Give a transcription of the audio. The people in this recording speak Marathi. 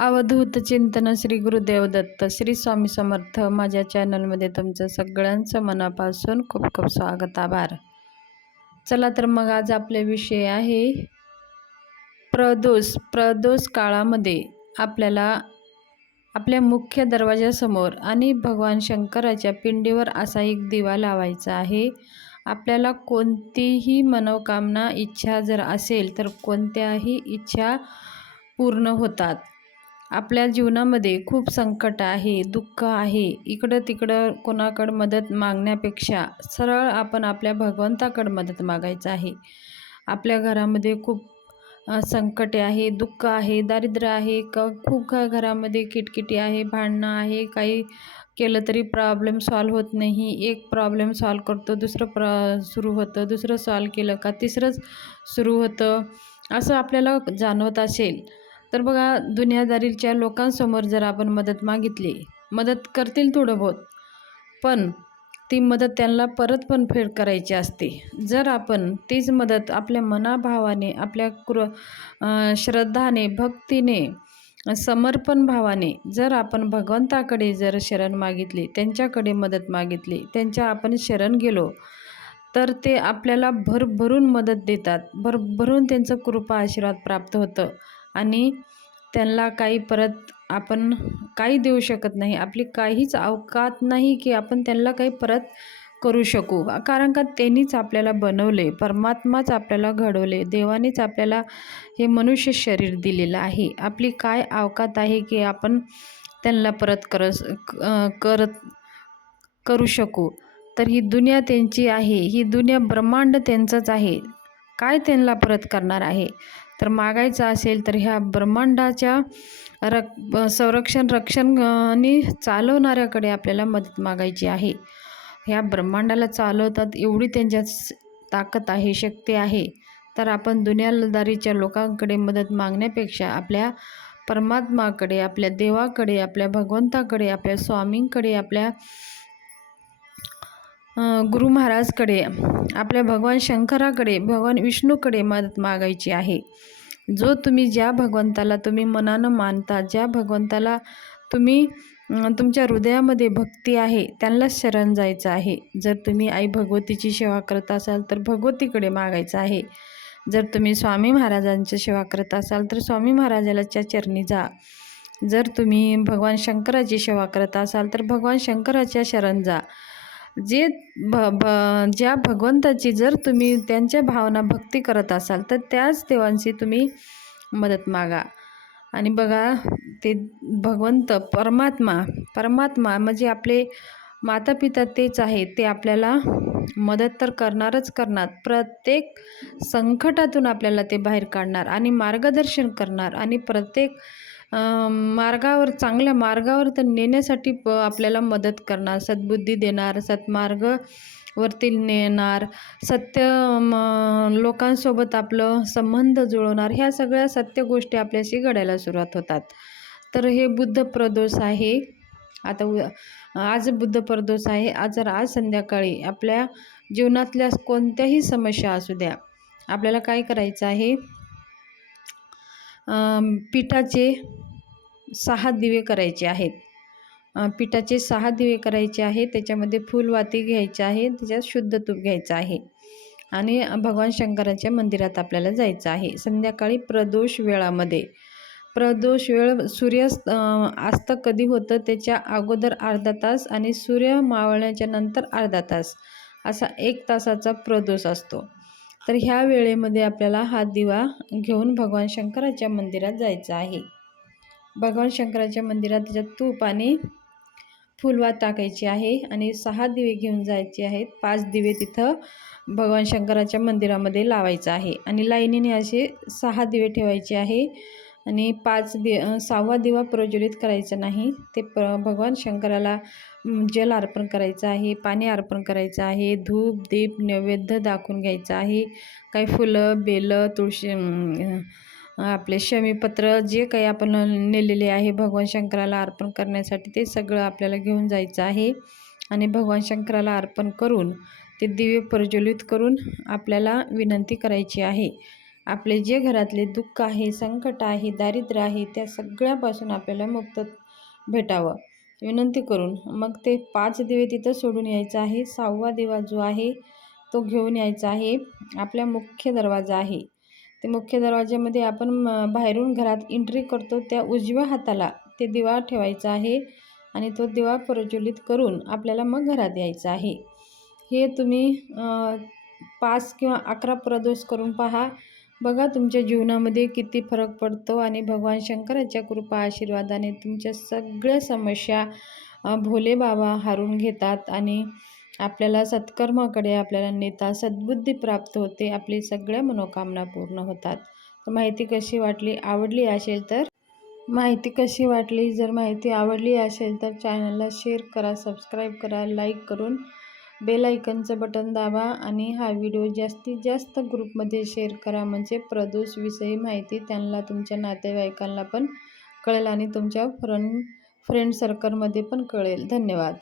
अवधूत चिंतन श्री गुरुदेव दत्त श्री स्वामी समर्थ माझ्या चॅनलमध्ये तुमचं सगळ्यांचं मनापासून खूप खूप स्वागत आभार. चला तर मग आज आपले विषय आहे प्रदोष प्रदोष काळामध्ये आपल्याला आपल्या मुख्य दरवाजासमोर आणि भगवान शंकराच्या पिंडीवर असा एक दिवा लावायचा आहे. आपल्याला कोणतीही मनोकामना इच्छा जर असेल तर कोणत्याही इच्छा पूर्ण होतात. आपल्या जीवनामध्ये खूप संकट आहे दुःख आहे. इकडं तिकडं कोणाकडं मदत मागण्यापेक्षा सरळ आपण आपल्या भगवंताकडं मदत मागायचं आहे. आपल्या घरामध्ये खूप संकटे आहे दुःख आहे दारिद्र्य आहे क खूप का घरामध्ये किटकिटी आहे भांडणं आहे काही केलं तरी प्रॉब्लेम सॉल्व होत नाही. एक प्रॉब्लेम सॉल्व करतो दुसरं प्र सुरू होतं दुसरं सॉल्व केलं का तिसरंच सुरू होतं असं आपल्याला जाणवत असेल. तर बघा दुनियादारीच्या लोकांसमोर जर आपण मदत मागितली मदत करतील थोडं बहुत पण ती मदत त्यांना परत पण फेड करायची असते. जर आपण तीच मदत आपल्या मनाभावाने आपल्या कृ श्रद्धाने भक्तीने समर्पण भावाने जर आपण भगवंताकडे जर शरण मागितली त्यांच्याकडे मदत मागितली त्यांच्या आपण शरण गेलो तर ते आपल्याला भरभरून मदत देतात. भरभरून त्यांचं कृपा आशीर्वाद प्राप्त होतं. आणि त्यांना काही परत आपण काही देऊ शकत नाही. आपली काहीच अवकात नाही की आपण त्यांना काही परत करू शकू. कारण का त्यांनीच आपल्याला बनवले परमात्माच आपल्याला घडवले देवानेच आपल्याला हे मनुष्य शरीर दिलेलं आहे. आपली काय अवकात आहे की आपण त्यांना परत करस करत करू शकू? तर ही दुनिया त्यांची आहे. ही दुनिया ब्रह्मांड त्यांचंच आहे. काय त्यांना परत करणार आहे? तर मागायचं असेल तर ह्या ब्रह्मांडाच्या रक संरक्षण रक्षण आणि चालवणाऱ्याकडे आपल्याला मदत मागायची आहे. ह्या ब्रह्मांडाला चालवतात एवढी त्यांच्यात ताकद आहे शक्ती आहे. तर आपण दुनियादारीच्या लोकांकडे मदत मागण्यापेक्षा आपल्या परमात्माकडे आपल्या देवाकडे आपल्या भगवंताकडे आपल्या स्वामींकडे आपल्या गुरु महाराजकडे आपल्या भगवान शंकराकडे भगवान विष्णूकडे मदत मागायची आहे. जो तुम्ही ज्या भगवंताला तुम्ही मनानं मानता ज्या भगवंताला तुम्ही तुमच्या हृदयामध्ये भक्ती आहे त्यांनाच शरण जायचं आहे. जर तुम्ही आई भगवतीची सेवा करत असाल तर भगवतीकडे मागायचं आहे. जर तुम्ही स्वामी महाराजांची सेवा करत असाल तर स्वामी महाराजाच्या चरणी जा. जर तुम्ही भगवान शंकराची सेवा करत असाल तर भगवान शंकराच्या शरण जा. जे भ भ ज्या भगवंताची जर तुम्ही त्यांच्या भावना भक्ती करत असाल तर त्याच देवांची तुम्ही मदत मागा. आणि बघा ते भगवंत परमात्मा परमात्मा म्हणजे आपले माता पिता तेच आहे. ते आपल्याला मदत तर करणारच करणार. प्रत्येक संकटातून आपल्याला ते बाहेर काढणार आणि मार्गदर्शन करणार आणि प्रत्येक मार्गावर चांगल्या मार्गावर तर नेण्यासाठी प आपल्याला मदत करणार सद्बुद्धी देणार सत्मार्ग वरती नेणार सत्य लोकांसोबत आपलं संबंध जुळवणार ह्या सगळ्या सत्य गोष्टी आपल्याशी घडायला सुरुवात होतात. तर हे बुद्ध प्रदोष आहे. आता उ आज बुद्ध प्रदोष आहे. आज जर आज संध्याकाळी आपल्या जीवनातल्या कोणत्याही समस्या असू द्या आपल्याला काय करायचं आहे? पिठाचे सहा दिवे करायचे आहेत. पिठाचे सहा दिवे करायचे आहे त्याच्यामध्ये फुलवाती घ्यायचे आहे. त्याच्यात शुद्ध तूप घ्यायचं आहे. आणि भगवान शंकराच्या मंदिरात आपल्याला जायचं आहे. संध्याकाळी प्रदोष वेळामध्ये. प्रदोष वेळ सूर्यास्त अस्त कधी होतं त्याच्या अगोदर अर्धा तास आणि सूर्य मावळण्याच्या नंतर अर्धा तास. असा एक तासाचा प्रदोष असतो. तर ह्या वेळेमध्ये आपल्याला हा दिवा घेऊन भगवान शंकराच्या मंदिरात जायचं आहे. भगवान शंकराच्या मंदिरात त्याच्यात तूप आणि फुलवा टाकायची आहे आणि सहा दिवे घेऊन जायचे आहेत. पाच दिवे तिथं भगवान शंकराच्या मंदिरामध्ये लावायचं आहे आणि लाईनीने असे सहा दिवे ठेवायचे आहे. आणि पाच दि सहावा दिवा प्रज्वलित करायचा नाही. ते प भगवान शंकराला जल अर्पण करायचं आहे पाणी अर्पण करायचं आहे धूप दीप नैवेद्य दाखवून घ्यायचं आहे. काही फुलं बेलं तुळशी आपले शमीपत्र जे काही आपण नेलेले आहे भगवान शंकराला अर्पण करण्यासाठी ते सगळं आपल्याला घेऊन जायचं आहे. आणि भगवान शंकराला अर्पण करून ते दिवे प्रज्वलित करून आपल्याला विनंती करायची आहे. आपले जे घरातले दुःख आहे संकट आहे दारिद्र्य आहे त्या सगळ्यापासून आपल्याला मुक्त भेटावं. विनंती करून मग ते पाच दिवे तिथं सोडून यायचं आहे. सहावा दिवा जो आहे तो घेऊन यायचा आहे. आपल्या मुख्य दरवाजा आहे. ते मुख्य दरवाज्यामध्ये आपण बाहेरून घरात एंट्री करतो त्या उजव्या हाताला ते दिवा ठेवायचा आहे आणि तो दिवा प्रज्वलित करून आपल्याला मग घरात यायचं आहे. हे तुम्ही पाच किंवा अकरा प्रदोष करून पहा. बघा तुमच्या जीवनामध्ये किती फरक पडतो आणि भगवान शंकराच्या कृपा आशीर्वादाने तुमच्या सगळ्या समस्या भोले बाबा हारून घेतात आणि आपल्याला सत्कर्माकडे आपल्याला नेता सद्बुद्धी प्राप्त होते आपली सगळ्या मनोकामना पूर्ण होतात. तर माहिती कशी वाटली? आवडली असेल तर? माहिती कशी वाटली? जर माहिती आवडली असेल तर चॅनलला शेअर करा सबस्क्राईब करा लाईक करून बेल आयकनचं बटन दाबा आणि हा व्हिडिओ जास्तीत जास्त ग्रुपमध्ये शेअर करा. म्हणजे प्रदूषविषयी माहिती त्यांना तुमच्या नातेवाईकांना पण कळेल आणि तुमच्या फ्रेंड फ्रेंड सर्कलमध्ये पण कळेल. धन्यवाद.